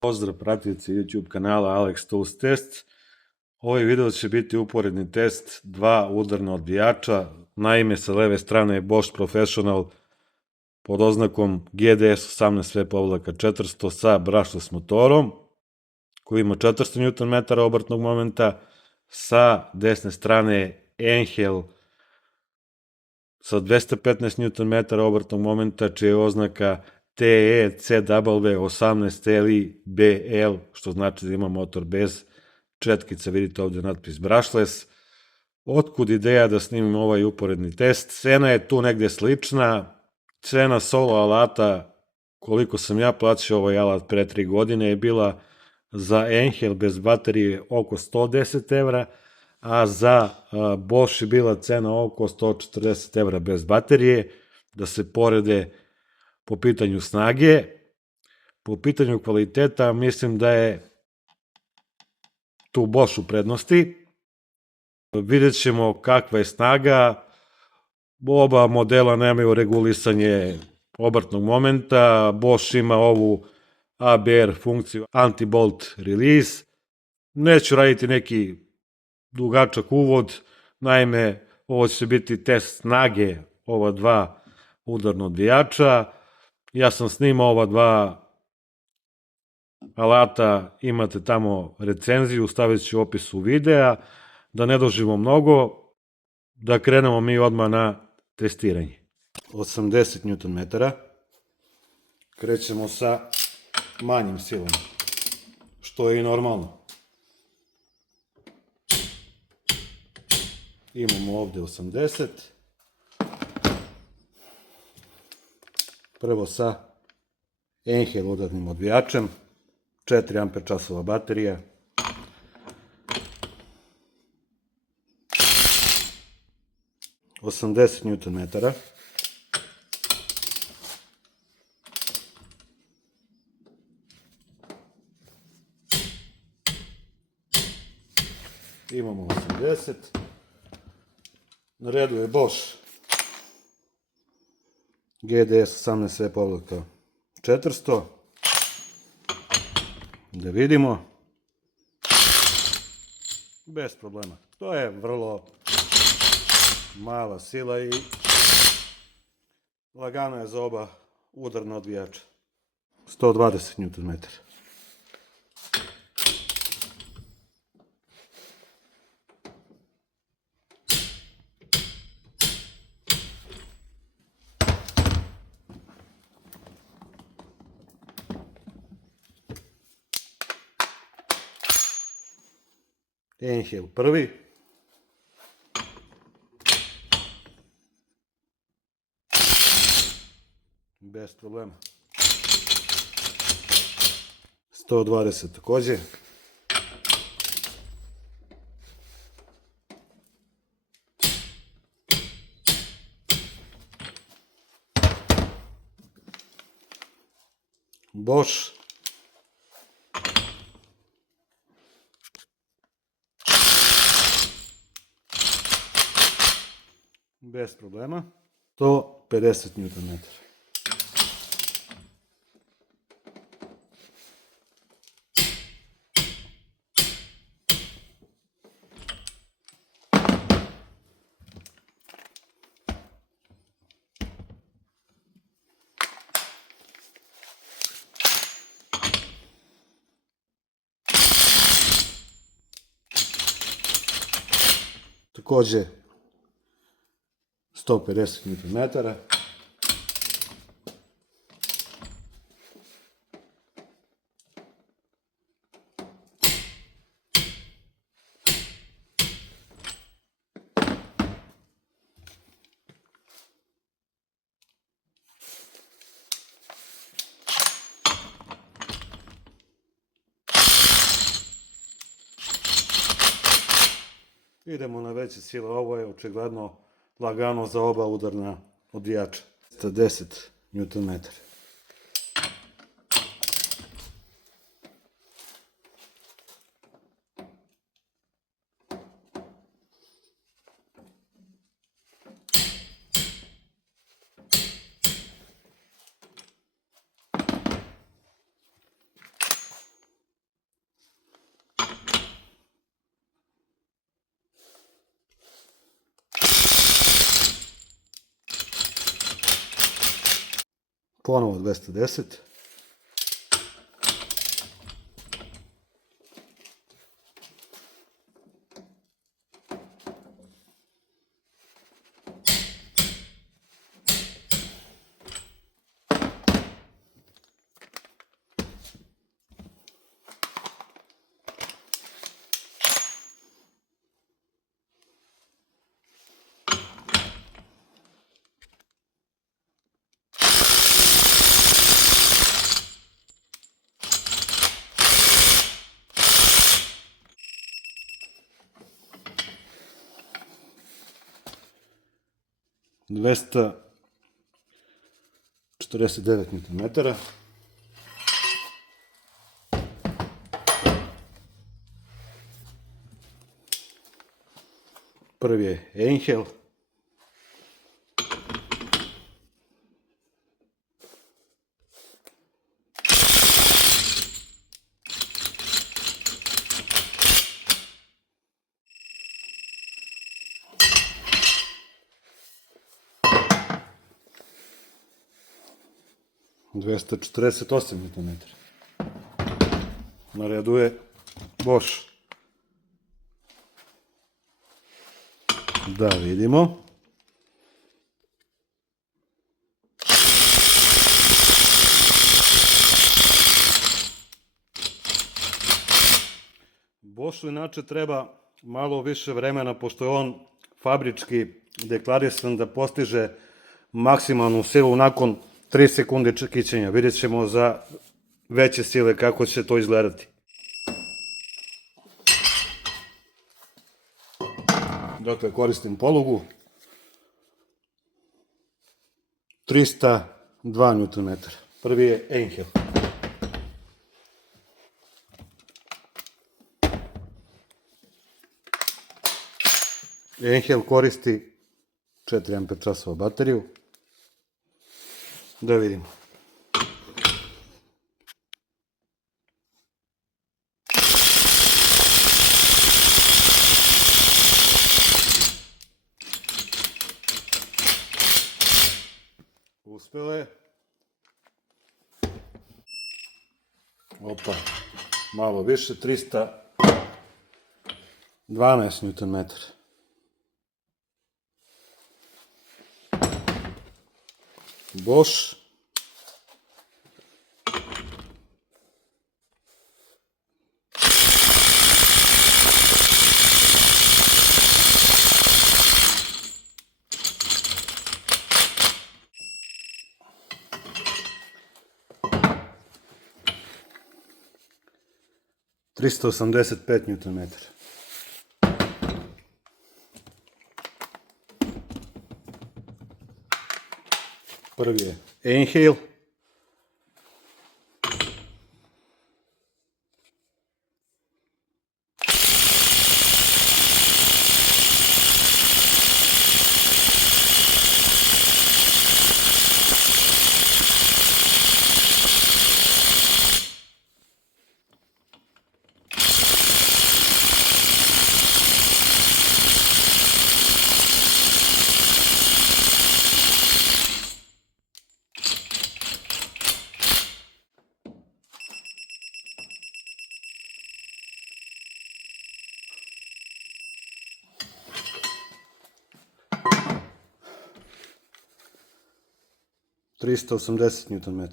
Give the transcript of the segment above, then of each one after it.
Pozdrav pratioci YouTube kanala Alex Tools Tests. Ovaj video će biti uporedni test dva udarna odbijača. Naime, sa leve strane je Bosch Professional pod oznakom GDS 18V-400 sa brushless motorom, koji ima 400 Nm obrtnog momenta. Sa desne strane je Angel sa 215 Nm obrtnog momenta, čija je oznaka TECW18LI-BL, što znači da ima motor bez četkica, vidite ovde natpis brushless. Otkud ideja da snimim ovaj uporedni test? Cena je tu negde slična, cena solo alata, koliko sam ja plaćao ovaj alat pre 3 godine, je bila za Angel bez baterije oko 110 evra, a za Bosch je bila cena oko 140 evra bez baterije. Da se porede po pitanju snage, po pitanju kvaliteta, mislim da je tu Bosch u prednosti. Vidjet ćemo kakva je snaga. Oba modela nemaju regulisanje obrtnog momenta. Bosch ima ovu ABR funkciju, anti-bolt release. Neću raditi neki dugačak uvod, naime, ovo će biti test snage ova dva udarna odbijača. Ja sam snimao ova dva alata, imate tamo recenziju, stavit ću u opisu videa. Da ne dužimo mnogo, da krenemo mi odmah na testiranje. 80 Nm, krećemo sa manjim silama, što je i normalno. Imamo ovde 80. Prvo sa Angel udarnim odbijačem, 4 Ah baterija. Osamdeset Nm. Imamo 80. Na redu je Bosch GDS 18V-400. Da vidimo. Bez problema. To je vrlo mala sila i lagano je za oba udarna odbijača. 120 Nm. Angel prvi. Bez problema. 120 takođe. Bosch. Bez problema. 150 Nm. Takođe 150 Nm. Idemo na veće sile, ovo je očigledno lagano za oba udarna odbijača. 110 Nm. ponovo 210. Dvesta 49 Nm. Prvi je Angel. Dvesta 48 Nm. Na redu je Bosch. Da vidimo. Boschu inače treba malo više vremena, pošto je on fabrički deklarisan da postiže maksimalnu silu nakon 3 sekunde kićenja. Vidjet ćemo za veće sile kako će to izgledati. Dakle, koristim polugu 302 Nm. Prvi je Angel. Angel koristi 4 Ah bateriju. Da vidimo. Uspelo je. Opa, malo više, 312 Nm. Bosch. Tristo 85 Nm. Prvi je Angel. Tristo 80 Nm.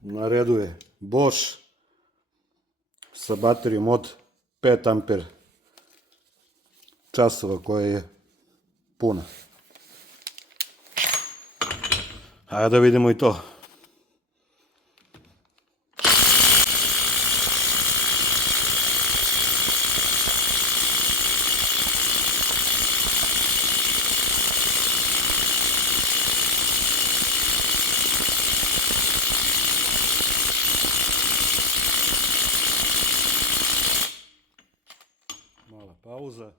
Na redu je Bosch sa baterijom od 5 Ah časova koja je puna. Hajde da vidimo i to. Mala pauza.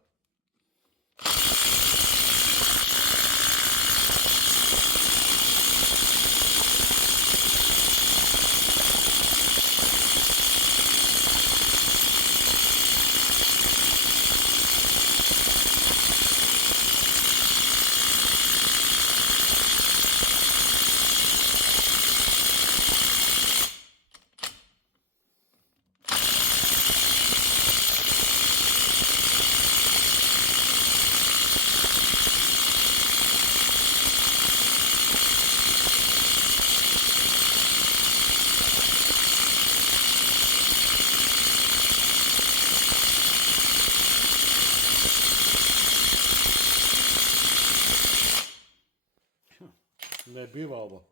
ovo.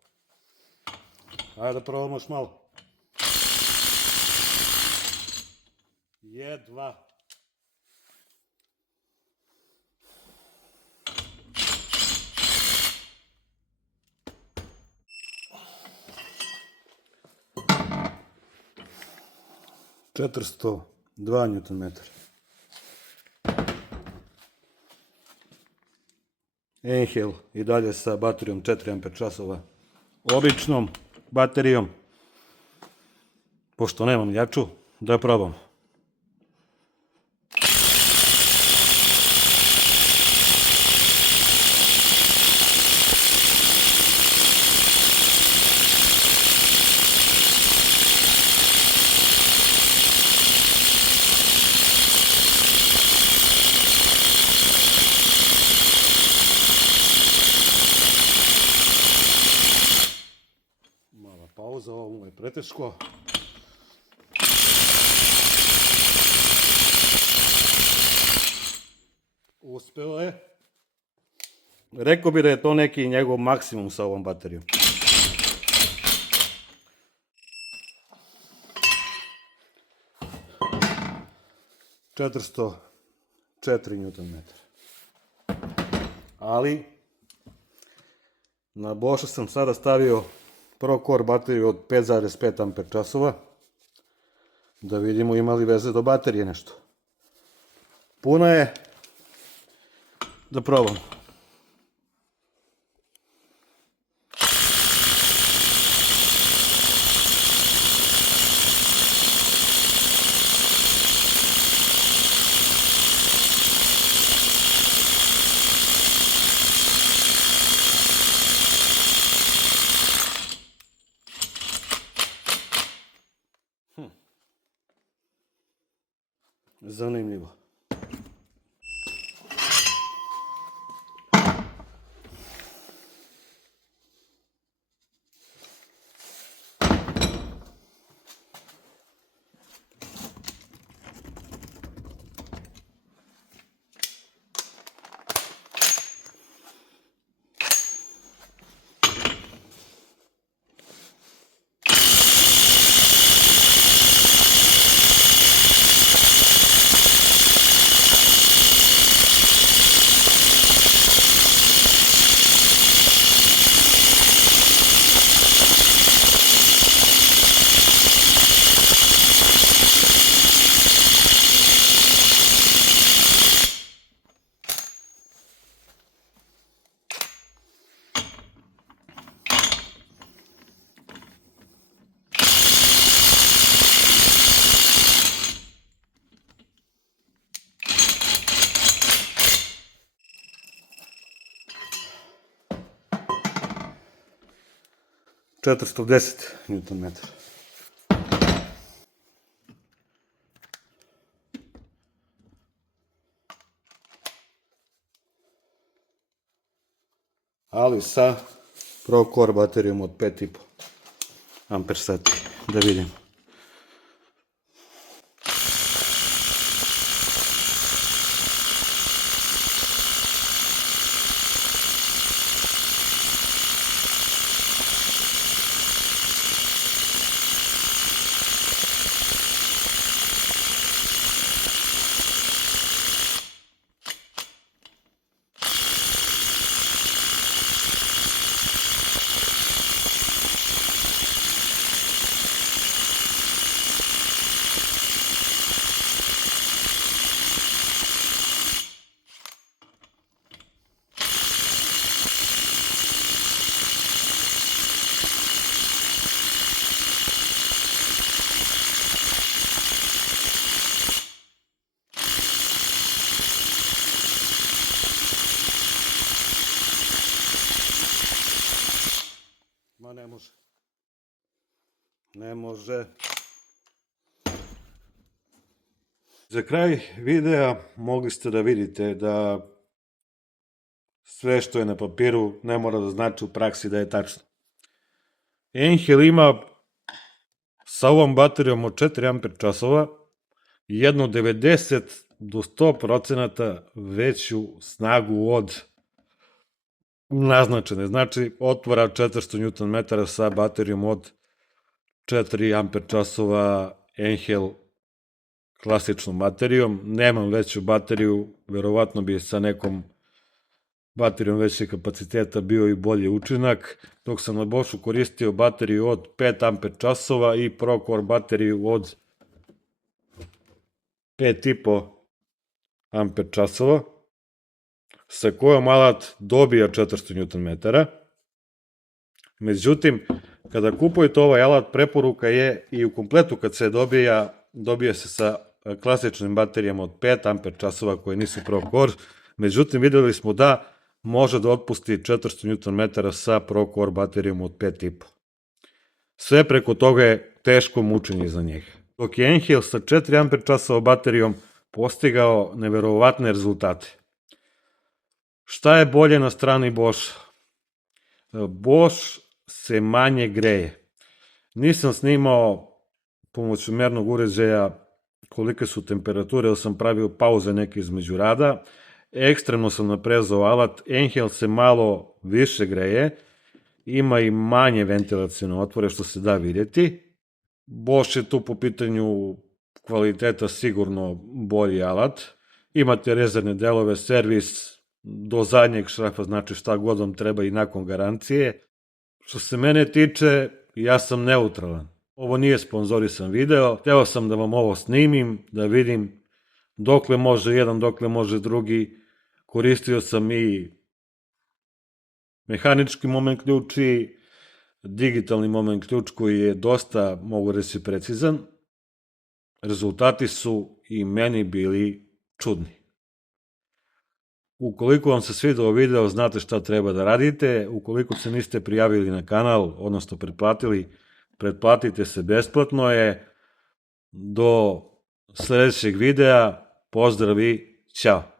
Ajde da probamo još malo. Jedva. Četiristo 2 Nm. Enhel i dalje sa baterijom 4 Ah. Običnom baterijom. Pošto nemam jaču, da probam. Mala pauza, ovo je preteško. Uspeo je. Rekao bi da je to neki njegov maksimum sa ovom baterijom. Četiristo 4 Nm. Ali na Boscha sam sada stavio ProCore bateriju od 5,5 Ah. Da vidimo ima li veze do baterije nešto. Puna je. Da probam. Zanimljivo. Četiristo 10 Nm. Ali sa ProCore baterijom od 5,5 Ah. Da vidim. Ma ne može. Ne može. Za kraj videa mogli ste da vidite da sve što je na papiru ne mora da znači u praksi da je tačno. Enhel ima sa ovom baterijom od 4 Ah jednu 90 do 100% veću snagu od naznačene. Znači, otvora 400 Nm sa baterijom od 4 Ah Enhel klasičnom baterijom. Nemam veću bateriju, verovatno bi sa nekom baterijom većeg kapaciteta bio i bolji učinak, dok sam na Boschu koristio bateriju od 5 Ah i Procore bateriju od 5,5 Ah, sa kojom alat dobija 400 Nm. Međutim, kada kupujete ovaj alat, preporuka je i u kompletu kad se dobija se sa klasičnim baterijama od 5 Ah koje nisu Procore. Međutim, videli smo da može da otpusti 400 Nm sa Procore baterijom od 5,5. Sve preko toga je teško mučenje za njega. Dok je Enhel sa 4 Ah baterijom postigao neverovatne rezultate. Šta je bolje na strani Boscha? Bosch se manje greje. Nisam snimao pomoću mernog uređaja kolike su temperature, jer sam pravio pauze neke između rada. Ekstremno sam naprezao alat. Enhel se malo više greje, ima i manje ventilacione otvore što se da vidjeti. Bosch je tu po pitanju kvaliteta sigurno bolji alat. Imate rezervne delove, servis do zadnjeg šrafa, znači šta god vam treba i nakon garancije. Što se mene tiče, ja sam neutralan. Ovo nije sponzorisan video, hteo sam da vam ovo snimim, da vidim dokle može jedan, dokle može drugi. Koristio sam i mehanički moment ključ i digitalni moment ključ koji je dosta, mogu reći, precizan. Rezultati su i meni bili čudni. Ukoliko vam se svidao video, znate šta treba da radite. Ukoliko se niste prijavili na kanal, odnosno pretplatili, pretplatite se, besplatno je. Do sledećeg videa, pozdrav i ćao!